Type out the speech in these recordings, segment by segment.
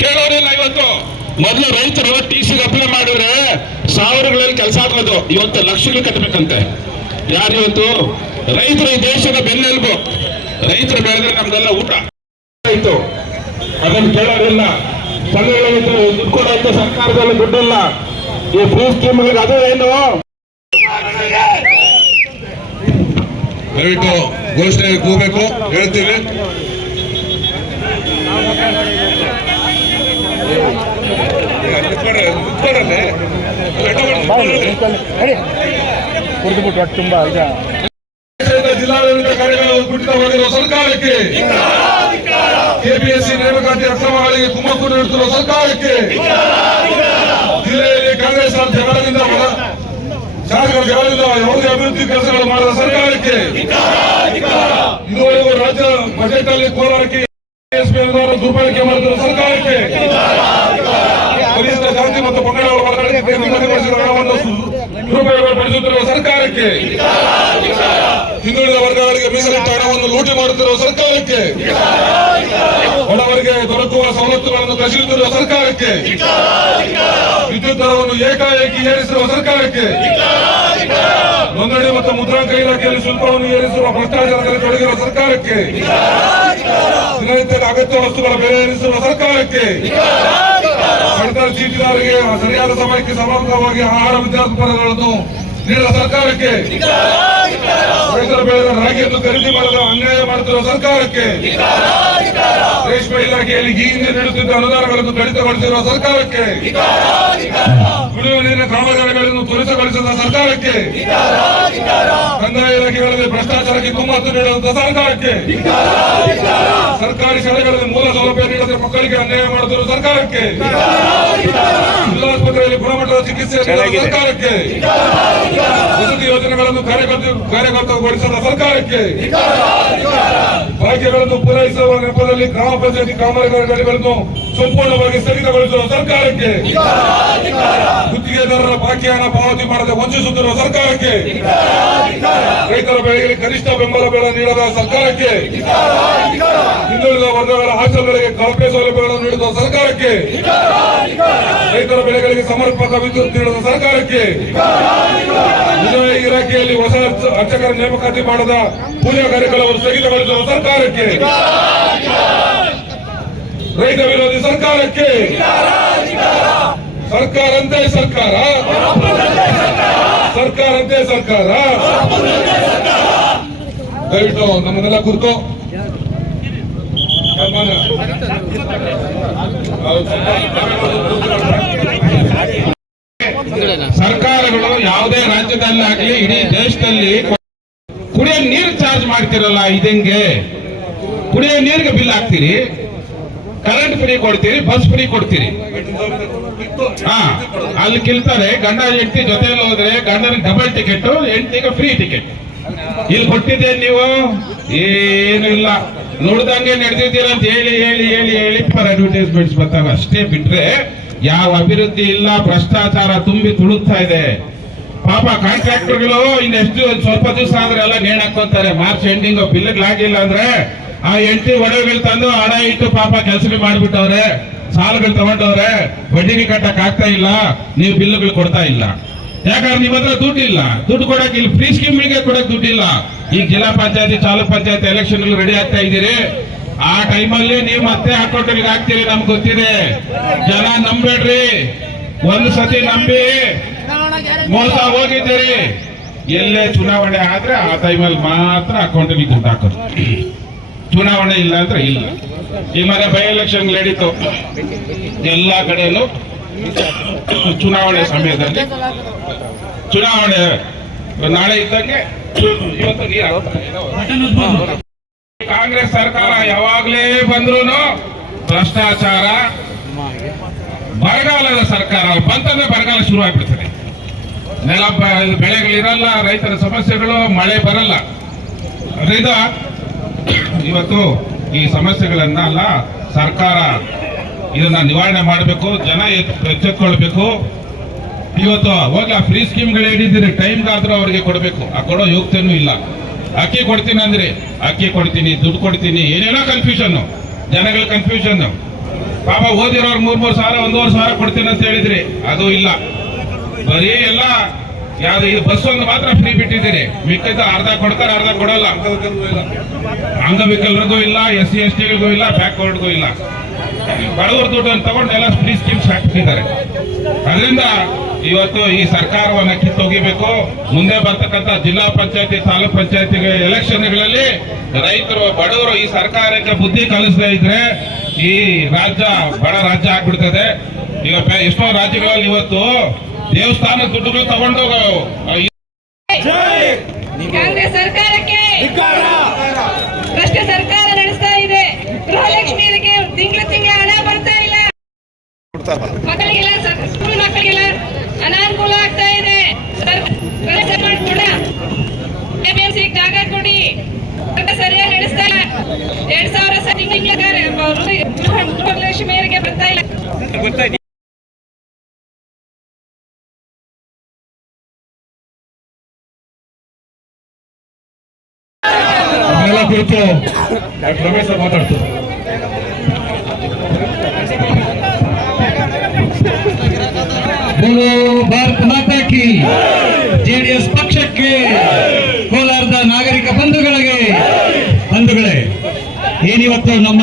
ಕೇಳೋರಿಲ್ಲ ಇವತ್ತು. ಮೊದಲು ರೈತರು ಟಿ ಸಿ ಅಪ್ಲೈ ಮಾಡಿದ್ರೆ ಸಾವಿರಗಳಲ್ಲಿ ಕೆಲಸ ಆಗೋದು ಇವತ್ತು ಲಕ್ಷಗಳು ಕಟ್ಟಬೇಕಂತೆ. ಯಾರು ಇವತ್ತು? ರೈತರು ಈ ದೇಶದ ಬೆನ್ನೆಲುಬು. ರೈತರು ಬೆಳೆದ್ರೆ ನಮ್ದೆಲ್ಲ ಊಟ. ಆಯ್ತು. ಅದನ್ನು ಕೇಳೋರಿಲ್ಲ ಸಂಘಗಳಿಗೆ ದುಡ್ಡು ಸರ್ಕಾರದಲ್ಲಿ ದುಡ್ಡಿಲ್ಲ. ಈ ಫ್ರೀ ಸ್ಕೀಮ್ಗಳಿಗೆ ಅದು ಏನು? ದಯವಿಟ್ಟು ಘೋಷಣೆ ಕೂಗಬೇಕು. ಹೇಳ್ತೀವಿ ಕುಡಿದ್ಬಿಟ್ಟು ಒಟ್ಟು ತುಂಬ ಈಗ ಜಿಲ್ಲಾಡಳಿತ ಕಾರ್ಯಗಳು ಕುಟಿತವಾಗಿರುವ ಸರ್ಕಾರಕ್ಕೆ ಕೆಪಿಎಸ್ಸಿ ನೇಮಕಾತಿ ಅಕ್ರಮಗಳಿಗೆ ಕುಮ್ಮಕ್ಕು ನೀಡುತ್ತಿರುವ ಸರ್ಕಾರಕ್ಕೆ ಜಿಲ್ಲೆಯಲ್ಲಿ ಕಾಂಗ್ರೆಸ್ ಜಗಳದಿಂದ ಶಾಸಕರ ಜಗಳದಿಂದ ಯಾವುದೇ ಅಭಿವೃದ್ಧಿ ಕೆಲಸಗಳು ಮಾಡುವ ಸರ್ಕಾರಕ್ಕೆ ಇದುವರೆಗೂ ರಾಜ್ಯ ಬಜೆಟ್ ಅಲ್ಲಿ ಕೋಲಾರಕ್ಕೆ ದುರ್ಬಳಕೆ ಮಾಡುತ್ತಿರುವ ಸರ್ಕಾರಕ್ಕೆ ಜಾತಿ ಮತ್ತು ವರ್ಗಗಳಿಗೆ ನಿಗದಿಪಡಿಸಿದ ಹಣವನ್ನು ದುರುಪಯೋಗಪಡಿಸುತ್ತಿರುವ ಸರ್ಕಾರಕ್ಕೆ ಹಿಂದುಳಿದ ವರ್ಗಗಳಿಗೆ ಮೀಸಲಿಟ್ಟ ಹಣವನ್ನು ಲೂಟಿ ಮಾಡುತ್ತಿರುವ ಸರ್ಕಾರಕ್ಕೆ ಬಡವರಿಗೆ ದೊರಕುವ ಸವಲತ್ತುಗಳನ್ನು ಕಸಿಯುತ್ತಿರುವ ಸರ್ಕಾರಕ್ಕೆ ವಿದ್ಯುತ್ ದರವನ್ನು ಏಕಾಏಕಿ ಏರಿಸಿರುವ ಸರ್ಕಾರಕ್ಕೆ ನೋಂದಣಿ ಮತ್ತು ಮುದ್ರಾಂಕ ಇಲಾಖೆಯಲ್ಲಿ ಶುಲ್ಕವನ್ನು ಏರಿಸಿರುವ ಭ್ರಷ್ಟಾಚಾರದಲ್ಲಿ ತೊಡಗಿರುವ ಸರ್ಕಾರಕ್ಕೆ ದಿನನಿತ್ಯದ ಅಗತ್ಯ ವಸ್ತುಗಳ ಬೆಲೆ ಏರಿಸಿರುವ ಸರ್ಕಾರಕ್ಕೆ ಪಡಿತರ ಚೀಟಿದಾರರಿಗೆ ಸರಿಯಾದ ಸಮಯಕ್ಕೆ ಸಮರ್ಪಕವಾಗಿ ಆಹಾರ ವಿದ್ಯಾರ್ಥಿಗಳನ್ನು ನೀಡಿದ ಸರ್ಕಾರಕ್ಕೆ ರೈತರು ಬೆಳೆದ ರಾಗಿಯನ್ನು ಖರೀದಿ ಮಾಡಲು ಅನ್ಯಾಯ ಮಾಡುತ್ತಿರುವ ಸರ್ಕಾರಕ್ಕೆ ರೇಷ್ಮೆ ಇಲಾಖೆಯಲ್ಲಿ ಈ ಹಿಂದೆ ನೀಡುತ್ತಿದ್ದ ಅನುದಾನಗಳನ್ನು ಕಡಿತಗೊಳಿಸಿರುವ ಸರ್ಕಾರಕ್ಕೆ ಕುಡಿಯುವ ನೀರಿನ ಕಾಮಗಾರಿಗಳನ್ನು ತ್ವರಿತಗೊಳಿಸಿದ ಸರ್ಕಾರಕ್ಕೆ ಕಂದಾಯ ಇಲಾಖೆಗಳಲ್ಲಿ ಭ್ರಷ್ಟಾಚಾರಕ್ಕೆ ಕುಮ್ಮತ್ತು ನೀಡುವಂತಹ ಸರ್ಕಾರಕ್ಕೆ. ಸರ್ಕಾರಿ ಶಾಲೆಗಳಲ್ಲಿ ಮೂಲ ಸೌಲಭ್ಯ ನೀಡದೆ ಮಕ್ಕಳಿಗೆ ಅನ್ಯಾಯ ಮಾಡುತ್ತಿರುವ ಸರ್ಕಾರಕ್ಕೆ. ಜಿಲ್ಲಾಸ್ಪತ್ರೆಯಲ್ಲಿ ಗುಣಮಟ್ಟದ ಚಿಕಿತ್ಸೆ ಸರ್ಕಾರಕ್ಕೆ. ವಸತಿ ಯೋಜನೆಗಳನ್ನು ಕಾರ್ಯಗತ ಕಾರ್ಯಗತಗೊಳಿಸದ ಸರ್ಕಾರಕ್ಕೆ. ಭಾಗ್ಯಗಳನ್ನು ಪೂರೈಸುವ ನೆಪದಲ್ಲಿ ಗ್ರಾಮ ಪಂಚಾಯತಿ ಕಾಮಗಾರಿಗಳನ್ನು ಸಂಪೂರ್ಣವಾಗಿ ಸ್ಥಗಿತಗೊಳಿಸುವ ಸರ್ಕಾರಕ್ಕೆ. ಗುತ್ತಿಗೆದಾರರ ಬಾಕಿಯನ್ನು ಪಾವತಿ ಮಾಡದೆ ವಂಚಿಸುತ್ತಿರುವ ಸರ್ಕಾರಕ್ಕೆ. ರೈತರ ಬೆಳೆಗೆ ಕನಿಷ್ಠ ಬೆಂಬಲ ಬೆಲೆ ನೀಡದ ಸರ್ಕಾರಕ್ಕೆ. ಹಿಂದುಳಿದ ವರ್ಗಗಳ ಆಶ್ರಮಗಳಿಗೆ ಕಳಪೆ ಸೌಲಭ್ಯಗಳನ್ನು ನೀಡಿದ ಸರ್ಕಾರಕ್ಕೆ ರೈತರ ಬೆಳೆಗಳಿಗೆ ಸಮರ್ಪಕ ವಿದ್ಯುತ್ ನೀಡಿದ ಸರ್ಕಾರಕ್ಕೆ ಇಲಾಖೆಯಲ್ಲಿ ಹೊಸ ಅರ್ಚ- ಅರ್ಚಕರ ನೇಮಕಾತಿ ಮಾಡದ ಪೂಜಾ ಕಾರ್ಯಕ್ರಮವನ್ನು ಸ್ಥಗಿತಗೊಳಿಸುವ ಸರ್ಕಾರಕ್ಕೆ ರೈತ ವಿರೋಧಿ ಸರ್ಕಾರಕ್ಕೆ ಸರ್ಕಾರಂತೆ ಸರ್ಕಾರ ಅಂತೆ ಸರ್ಕಾರ ದಯವಿಟ್ಟು ನಮ್ಮನ್ನೆಲ್ಲ ಕುರಿತು ಸರ್ಕಾರಗಳು ಯಾವುದೇ ರಾಜ್ಯದಲ್ಲಾಗ್ಲಿ, ಇಡೀ ದೇಶದಲ್ಲಿ ಕುಡಿಯೋ ನೀರು ಚಾರ್ಜ್ ಮಾಡ್ತಿರಲ್ಲ ಇದಂಗೆ ಕುಡಿಯೋ ನೀರಿಗೆ ಬಿಲ್ ಹಾಕ್ತೀರಿ ಕರೆಂಟ್ ಫ್ರೀ ಕೊಡ್ತೀರಿ ಬಸ್ ಫ್ರೀ ಕೊಡ್ತೀರಿ. ಹಾ, ಅಲ್ಲಿ ಕಿಲ್ತಾರೆ ಗಂಡ ಹೆಂಡತಿ ಜೊತೆಯಲ್ಲಿ ಹೋದ್ರೆ ಗಂಡನಿಗೆ ಡಬಲ್ ಟಿಕೆಟ್ ಹೆಂಡತಿಗೆ ಫ್ರೀ ಟಿಕೆಟ್ ಇಲ್ಲಿ ಕೊಟ್ಟಿದ್ದೇನು ನೀವು? ಏನು ಇಲ್ಲ. ನೋಡ್ದಂಗೆ ನಡೆದಿದ್ದೀರ ಅಂತ ಹೇಳಿ ಹೇಳಿ ಹೇಳಿ ಹೇಳಿ ಪರ್ ಅಡ್ವರ್ಟೈಸ್ಮೆಂಟ್ಸ್ ಬರ್ತಾವೆ. ಅಷ್ಟೇ ಬಿಟ್ರೆ ಯಾವ ಅಭಿವೃದ್ಧಿ ಇಲ್ಲ, ಭ್ರಷ್ಟಾಚಾರ ತುಂಬಿ ತುಳುಕ್ತಾ ಇದೆ. ಪಾಪ ಕಾಂಟ್ರಾಕ್ಟರ್ಗಳು ಇನ್ನೆಷ್ಟು ಸ್ವಲ್ಪ ದಿವಸ ಆದ್ರೆ ಎಲ್ಲ ನೇಣ್ ಹಾಕೊಂತಾರೆ ಮಾರ್ಚ್ ಎಂಡಿಂಗ್ ಬಿಲ್ಗಳಾಗಿಲ್ಲ ಅಂದ್ರೆ ಆ ಎಂಟಿ ಒಡವೆಗಳು ತಂದು ಹಣ ಇಟ್ಟು ಪಾಪ ಕೆಲಸ ಮಾಡ್ಬಿಟ್ಟವ್ರೆ, ಸಾಲಗಳು ತಗೊಂಡವ್ರೆ ಬಡ್ಡಿಗೆ ಕಟ್ಟಕ್ ಆಗ್ತಾ ಇಲ್ಲ, ನೀವು ಬಿಲ್ಗಳು ಕೊಡ್ತಾ ಇಲ್ಲ. ಯಾಕಂದ್ರೆ ನಿಮ್ಮ ಹತ್ರ ದುಡ್ಡು ಇಲ್ಲ ದುಡ್ಡು ಕೊಡಕ್ಕೆ ಇಲ್ಲಿ ಫ್ರೀ ಸ್ಕೀಮ್ಗಳಿಗೆ ಕೊಡಕ್ ದುಡ್ಡಿಲ್ಲ. ಈಗ ಜಿಲ್ಲಾ ಪಂಚಾಯತಿ, ತಾಲೂಕ್ ಪಂಚಾಯತಿ ಎಲೆಕ್ಷನ್ ರೆಡಿ ಆಗ್ತಾ ಇದ್ದೀರಿ. ಆ ಟೈಮಲ್ಲಿ ನೀವು ಮತ್ತೆ ಅಕೌಂಟ್ಗೆ ಹಾಕ್ತೀರಿ ನಮ್ಗೆ ಗೊತ್ತಿದೆ. ಜನ ನಂಬೇಡ್ರಿ ಒಂದು ಸತಿ ನಂಬಿ ಮೋಸ ಹೋಗಿದ್ದೀರಿ. ಎಲ್ಲೇ ಚುನಾವಣೆ ಆದ್ರೆ ಆ ಟೈಮಲ್ಲಿ ಮಾತ್ರ ಅಕೌಂಟಿಗೆ ದುಡ್ಡು ಹಾಕೋದು. ಚುನಾವಣೆ ಇಲ್ಲ ಅಂದ್ರೆ ಇಲ್ಲ. ಈ ಮನೆ ಬೈ ಎಲೆಕ್ಷನ್ ನಡೀತು. ಎಲ್ಲ ಕಡೆನೂ ಚುನಾವಣೆ ಸಮಯದಲ್ಲಿ. ಚುನಾವಣೆ ನಾಳೆ ಇದ್ದಂಗೆ ಇವತ್ತು. ಕಾಂಗ್ರೆಸ್ ಸರ್ಕಾರ ಯಾವಾಗಲೇ ಬಂದ್ರೂ ಭ್ರಷ್ಟಾಚಾರ, ಬರಗಾಲದ ಸರ್ಕಾರ, ಬಂತಂದ್ರೆ ಬರಗಾಲ ಶುರು ಆಗ್ಬಿಡ್ತದೆ. ನೆಲ ಬೆಳೆಗಳಿರಲ್ಲ, ರೈತರ ಸಮಸ್ಯೆಗಳು, ಮಳೆ ಬರಲ್ಲ. ಅದರಿಂದ ಇವತ್ತು ಈ ಸಮಸ್ಯೆಗಳನ್ನ ಅಲ್ಲ ಸರ್ಕಾರ ಇದನ್ನ ನಿವಾರಣೆ ಮಾಡಬೇಕು, ಜನ ಎಚ್- ಎಚ್ಚೆತ್ಕೊಳ್ಬೇಕು. ಇವತ್ತು ಹೋಗ್ಲಿ ಆ ಫ್ರೀ ಸ್ಕೀಮ್ಗಳು ಹೇಳಿದ್ದೀರಿ ಟೈಮ್ಗಾದ್ರೂ ಅವ್ರಿಗೆ ಕೊಡಬೇಕು. ಆ ಕೊಡೋ ಯೋಗ್ಯತೆನೂ ಇಲ್ಲ. ಅಕ್ಕಿ ಕೊಡ್ತೀನಿ ಅಂದ್ರೆ. ಅಕ್ಕಿ ಕೊಡ್ತೀನಿ, ದುಡ್ಡು ಕೊಡ್ತೀನಿ, ಏನೇನೋ ಕನ್ಫ್ಯೂಷನ್ ಜನಗಳ ಕನ್ಫ್ಯೂಷನ್ ಪಾಪ ಓದಿರೋರು ಮೂರ್ ಮೂರ್ ಸಾವಿರ, ಒಂದೂವರೆ ಸಾವಿರ ಕೊಡ್ತೀನಿ ಅಂತ ಹೇಳಿದ್ರಿ. ಅದು ಇಲ್ಲ. ಬರೀ ಎಲ್ಲ, ಯಾವ್ದು, ಇದು ಬಸ್ ಒಂದು ಮಾತ್ರ ಫ್ರೀ ಬಿಟ್ಟಿದ್ದೀರಿ. ಮಿಕ್ಕಿದ ಅರ್ಧ ಕೊಡ್ತಾರೆ, ಅರ್ಧ ಕೊಡಲ್ಲ. ಅಂಗವಿಕಲರಿಗೂ ಇಲ್ಲ ಎಸ್ ಸಿ ಎಸ್ ಟಿಗಳಿಗೂ ಇಲ್ಲ ಬ್ಯಾಕ್ವರ್ಡ್ಗೂ ಇಲ್ಲ. ಬಡವರ ದುಡ್ಡನ್ನು ತಗೊಂಡು ಎಲ್ಲ ಫ್ರೀ ಸ್ಕೀಮ್ಸ್ ಹಾಕ್ತಿದ್ದಾರೆ ಅದರಿಂದ ಇವತ್ತು ಈ ಸರ್ಕಾರವನ್ನ ಕಿತ್ತೊಗಿಬೇಕು. ಮುಂದೆ ಬರ್ತಕ್ಕಂಥ ಜಿಲ್ಲಾ ಪಂಚಾಯತಿ, ತಾಲೂಕ್ ಪಂಚಾಯತಿ ಎಲೆಕ್ಷನ್ಗಳಲ್ಲಿ ರೈತರು, ಬಡವರು ಈ ಸರ್ಕಾರಕ್ಕೆ ಬುದ್ಧಿ ಕಲಿಸದೇ ಇದ್ರೆ ಈ ರಾಜ್ಯ ಬಡ ರಾಜ್ಯ ಆಗ್ಬಿಡ್ತದೆ. ಈಗ ಎಷ್ಟೋ ರಾಜ್ಯಗಳಲ್ಲಿ ಇವತ್ತು ದೇವಸ್ಥಾನ ದುಡ್ಡುಗಳು ತಗೊಂಡು ಆ, ಈ ಕಾಂಗ್ರೆಸ್ ಸರ್ಕಾರಕ್ಕೆ ಭ್ರಷ್ಟ ಸರ್ಕಾರ ನಡೆಸ್ತಾ ಇದೆ ಗೃಹಲಕ್ಷ್ಮಿಯರಿಗೆ ತಿಂಗಳ ತಿಂಗಳ ಹಣ ಬರ್ತಾ ಇಲ್ಲ ಮಕ್ಕಳಿಗೆಲ್ಲ ಸರ್ ಸ್ಕೂಲ್ ಮಕ್ಕಳಿಗೆಲ್ಲ ಅನಾನುಕೂಲ ಆಗ್ತಾ ಇದೆ. ಸರ್- ಜಾಗ ಕೊಡಿ. ಸರಿಯಾಗಿ ನಡೆಸ್ತಾ ಇಲ್ಲ. ಎರಡ್ ಸಾವಿರ ಸ- ಮೇರೆಗೆ ಬರ್ತಾ ಇಲ್ಲ. ಕುರಿತು ಡಾಕ್ಟರ್ ರಮೇಶ್ ಸರ್ ಮಾತಾಡ್ತಾರೆ ಬೋಲೋ ಭಾರತ ಮಾತಾ ಕಿ ಜೆಡಿಎಸ್ ಪಕ್ಷಕ್ಕೆ ಕೋಲಾರದ ನಾಗರಿಕ ಬಂಧುಗಳಿಗೆ, ಬಂಧುಗಳೇ ಏನಿವತ್ತು ನಮ್ಮ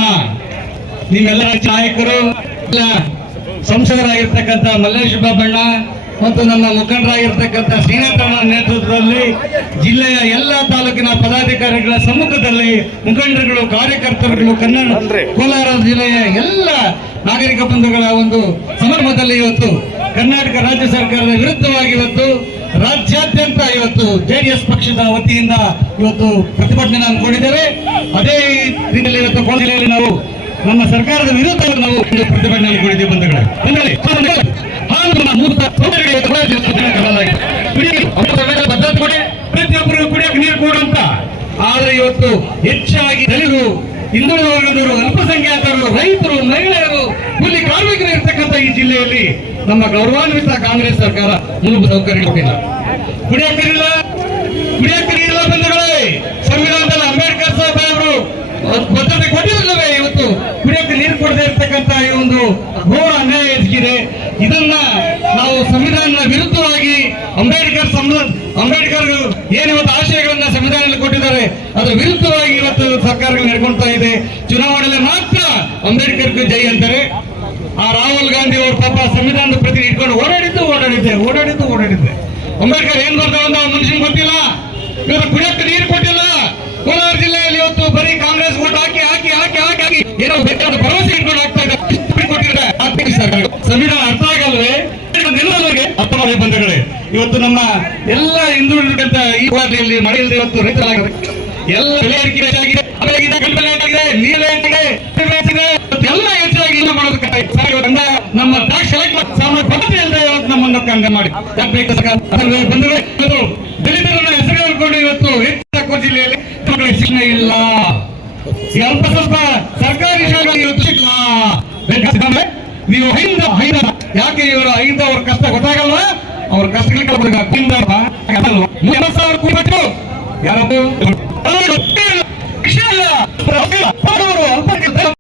ನಿಮ್ಮೆಲ್ಲರ ನಾಯಕರು ಸಂಸದರಾಗಿರ್ತಕ್ಕಂಥ ಮಲ್ಲೇಶ್ ಬಾಬಣ್ಣ ಮತ್ತು ನಮ್ಮ ಮುಖಂಡರಾಗಿರ್ತಕ್ಕಂಥ ಶ್ರೀನಾಥಣ್ಣ ನೇತೃತ್ವದಲ್ಲಿ ಜಿಲ್ಲೆಯ ಎಲ್ಲ ತಾಲೂಕಿನ ಪದಾಧಿಕಾರಿಗಳ ಸಮ್ಮುಖದಲ್ಲಿ ಮುಖಂಡರುಗಳು, ಕಾರ್ಯಕರ್ತರುಗಳು, ಕನ್ನಡ, ಕೋಲಾರ ಜಿಲ್ಲೆಯ ಎಲ್ಲ ನಾಗರಿಕ ಬಂಧುಗಳ ಒಂದು ಸಂದರ್ಭದಲ್ಲಿ ಇವತ್ತು ಕರ್ನಾಟಕ ರಾಜ್ಯ ಸರ್ಕಾರದ ವಿರುದ್ಧವಾಗಿ ಇವತ್ತು ರಾಜ್ಯಾದ್ಯಂತ ಇವತ್ತು ಜೆಡಿಎಸ್ ಪಕ್ಷದ ವತಿಯಿಂದ ಇವತ್ತು ಪ್ರತಿಭಟನೆ ಹಮ್ಮಿಕೊಂಡಿದ್ದೇವೆ ಅದೇ ರೀತಿಯಲ್ಲಿ ಇವತ್ತು ಜಿಲ್ಲೆಯಲ್ಲಿ ನಾವು ನಮ್ಮ ಸರ್ಕಾರದ ವಿರುದ್ಧ ನಾವು ಪ್ರತಿಭಟನೆ ಹಮ್ಮಿಕೊಂಡಿದ್ದೇವೆ ಬಂಧುಗಳೇ. ಪ್ರತಿಯೊಬ್ಬರು ಬಂಧುಗಳೇ, ಹಾಲು ನಮ್ಮ ಮೂಲಭೂತ ಸೌಕರ್ಯಗಳಿಗೆ ಇವತ್ತು ಕೋಲಾರ ಜಿಲ್ಲೆ ಪ್ರತಿಭಟನೆ ಮಾಡಲಾಗಿದೆ. ಕುಡಿಯಲು ಅಮೃತ ಕೊಡಿ ಪ್ರತಿಯೊಬ್ಬರಿಗೂ ಕುಡಿಯಕ್ಕೆ ನೀರು ಕೊಡುವಂತ ಆದ್ರೆ ಇವತ್ತು ಹೆಚ್ಚಾಗಿ ದಲಿತರು ಹಿಂದುಳಿದ ವರ್ಗದವರು ಅಲ್ಪಸಂಖ್ಯಾತರು, ರೈತರು, ಮಹಿಳೆಯರು, ಕೂಲಿ ಕಾರ್ಮಿಕರು ಇರ್ತಕ್ಕಂಥ ಈ ಜಿಲ್ಲೆಯಲ್ಲಿ ನಮ್ಮ ಗೌರವಾನ್ವಿತ ಕಾಂಗ್ರೆಸ್ ಸರ್ಕಾರ ಮೂಲಭೂತ ಸೌಕರ್ಯ ಕೊಟ್ಟಿಲ್ಲ. ಕುಡಿಯಕ್ಕಿರಲಿಲ್ಲ ಕುಡಿಯಕ್ಕಿರಲಿಲ್ಲ ಕುಡಿಯಕ್ಕೆ ಬಂಧುಗಳೇ. ಸಂವಿಧಾನದಲ್ಲಿ ಅಂಬೇಡ್ಕರ್ ಸಾಹೇಬ್ ಅವರು ಭದ್ರತೆ ಕೊಟ್ಟಿರಲಿಲ್ಲವೇ ಇವತ್ತು? ಕುಡಿಯಕ್ಕೆ ನೀರು ಕೊಡದೇ ಇರ್ತಕ್ಕಂಥ ಈ ಒಂದು ಘೋರ ಅನ್ಯಾಯ ಎದುಗಿದೆ. ಇದನ್ನ ನಾವು ಸಂವಿಧಾನದ ವಿರುದ್ಧವಾಗಿ ಅಂಬೇಡ್ಕರ್ ಸಂವಿಧಾನ ಅಂಬೇಡ್ಕರ್ ಏನು ಇವತ್ತು ಆಶಯಗಳನ್ನ ಸಂವಿಧಾನದಲ್ಲಿ ಕೊಟ್ಟಿದ್ದಾರೆ, ಅದರ ಇವತ್ತು ನಡ್ಕೊಳ್ತಾ ಇದೆ. ಚುನಾವಣೆಯಲ್ಲಿ ಮಾತ್ರ ಅಂಬೇಡ್ಕರ್ಗೆ ಜೈ ಅಂತಾರೆ. ಆ ರಾಹುಲ್ ಗಾಂಧಿ ಅವರು ಪಾಪ ಸಂವಿಧಾನದ ಪ್ರತಿ ಇಟ್ಕೊಂಡು ಓಡಾಡಿದ್ದು, ಓಡಾಡಿದ್ದೆ ಓಡಾಡಿದ್ದು, ಓಡಾಡಿದ್ದೆ. ಅಂಬೇಡ್ಕರ್ ಏನ್ ಬರ್ತಾವ ಅಂತ ಮನುಷ್ಯನ್ ಗೊತ್ತಿಲ್ಲ. ಇವರು ಕುಡಿಯಕ್ಕೆ ನೀರು ಕೊಟ್ಟಿಲ್ಲ. ಕೋಲಾರ ಜಿಲ್ಲೆಯಲ್ಲಿ ಇವತ್ತು ಬರೀ ಕಾಂಗ್ರೆಸ್ ಓಟ್ ಹಾಕಿ ಹಾಕಿ ಹಾಕಿ ಹಾಕಿ ಹಾಕಿ ಏನೋ ಬೇಕಾದ ಭರವಸೆ ಇಟ್ಕೊಂಡು ಆಗ್ತಾ ಇದೆ ಸಂವಿಧಾನ ಅರ್ಥ ಆಗಲ್ವೇ? ಅರ್ಥ ಮಾಡಿ ಬಂಧುಗಳೇ, ಇವತ್ತು ನಮ್ಮ ಎಲ್ಲ ಹಿಂದುಳಿದಂತ ಈ ಹೋರಾಟದಲ್ಲಿ ಮಳೆ ಇಲ್ಲದೆ ಇವತ್ತು ರೈತರಾಗಿದೆ ಎಲ್ಲ ಬೆಲೆ ಏರಿಕೆ ನೀರು ಕಬ್ಬಿಣ ಎಲ್ಲ ಹೆಚ್ಚಾಗಿ ಇದು ಮಾಡೋದಕ್ಕೆ ನಮ್ಮ ಕಲೆಕ್ಟ್ ಸಾಮಾನ್ಯ ಇವತ್ತು ಕಂಗ ಮಾಡಿ. ದಲಿತರನ್ನ ಹೆಸರು ಹೇಳ್ಕೊಂಡು ಇವತ್ತು ಹೆಚ್ಚು ಜಿಲ್ಲೆಯಲ್ಲಿ ಶಿಕ್ಷಣ ಇಲ್ಲ. ಸ್ವಲ್ಪ ಸ್ವಲ್ಪ ಸರ್ಕಾರಿ ಶಾಲೆಗಳು ಇವತ್ತು ಸಿಕ್ಕಿಲ್ಲ ನೀವು ಐದ ಐದ ಯಾಕೆ ಇವರು ಐದ ಅವ್ರ ಕಷ್ಟ ಗೊತ್ತಾಗಲ್ವಾ? ಅವ್ರ ಕಷ್ಟಗಳಿಗೆ ಕೊಟ್ಟು ಯಾರಪ್ಪ ¡Exhala! ¡Rapido!